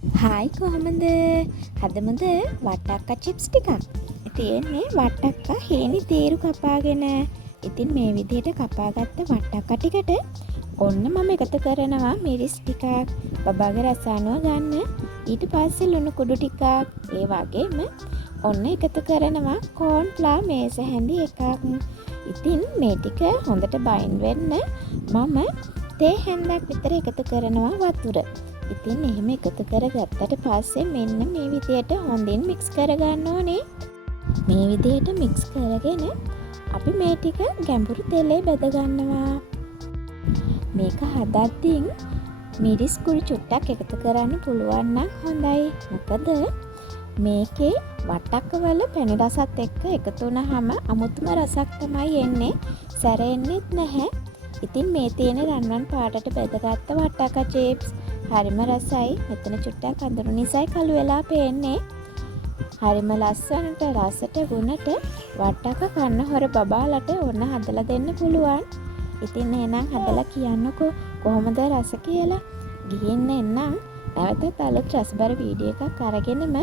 Hi කොහොමද? හදමුද වට්ටක්කා chips ටිකක්. තියෙන්නේ වට්ටක්කා හේනි තීරු කපාගෙන. ඉතින් මේ විදිහට කපාගත්ත වට්ටක්කා ටිකට ඔන්න මම එකතු කරනවා මිරිස් ටිකක්, බබාගේ රස අනුව ගන්න. ඊට පස්සේ ලුණු කුඩු ටිකක්, ඒ වගේම ඔන්න එකතු කරනවා කෝන් ෆ්ලවර් මේස හැඳි එකක්. ඉතින් මේ ටික හොඳට බයින්ඩ් වෙන්න මම තේ හැන්දක් විතර එකතු කරනවා වතුර. ඉතින් එහෙම එකතු කරගත්තට පස්සේ මෙන්න මේ විදියට හොඳින් මික්ස් කරගන්න ඕනේ. මේ විදියට මික්ස් කරගෙන අපි මේ ටික ගැඹුරු තෙලේ බෙද ගන්නවා. මේක හදද්දී මිරිස් කුඩු චුට්ටක් එකතු කරන්න පුළුවන් නම් හොඳයි. මොකද මේකේ වට්ටක්කවල පැණි රසත් එක්ක එකතු වුණාම අමුතුම රසක් තමයි එන්නේ. සැරෙන්නෙත් නැහැ. ඉතින් මේ තියෙන රන්වන් පාටට බෙදගත්ත වට්ටක්කා චිප්ස් හරිම රසයි. මෙතන චුට්ටක් අඳුරු නිසායි කළු වෙලා පේන්නේ. හරිම ලස්සනට රසට ගුණට වට්ටක්කා කන්න හොර බබාලට ඕන හදලා දෙන්න පුළුවන්. ඉතින් එහෙනම් හදලා කියන්නකෝ කොහොමද රස කියලා. ගිහින් එන්නම්. නැවතත් අලුත් රසබර වීඩියෝ එකක් අරගෙනම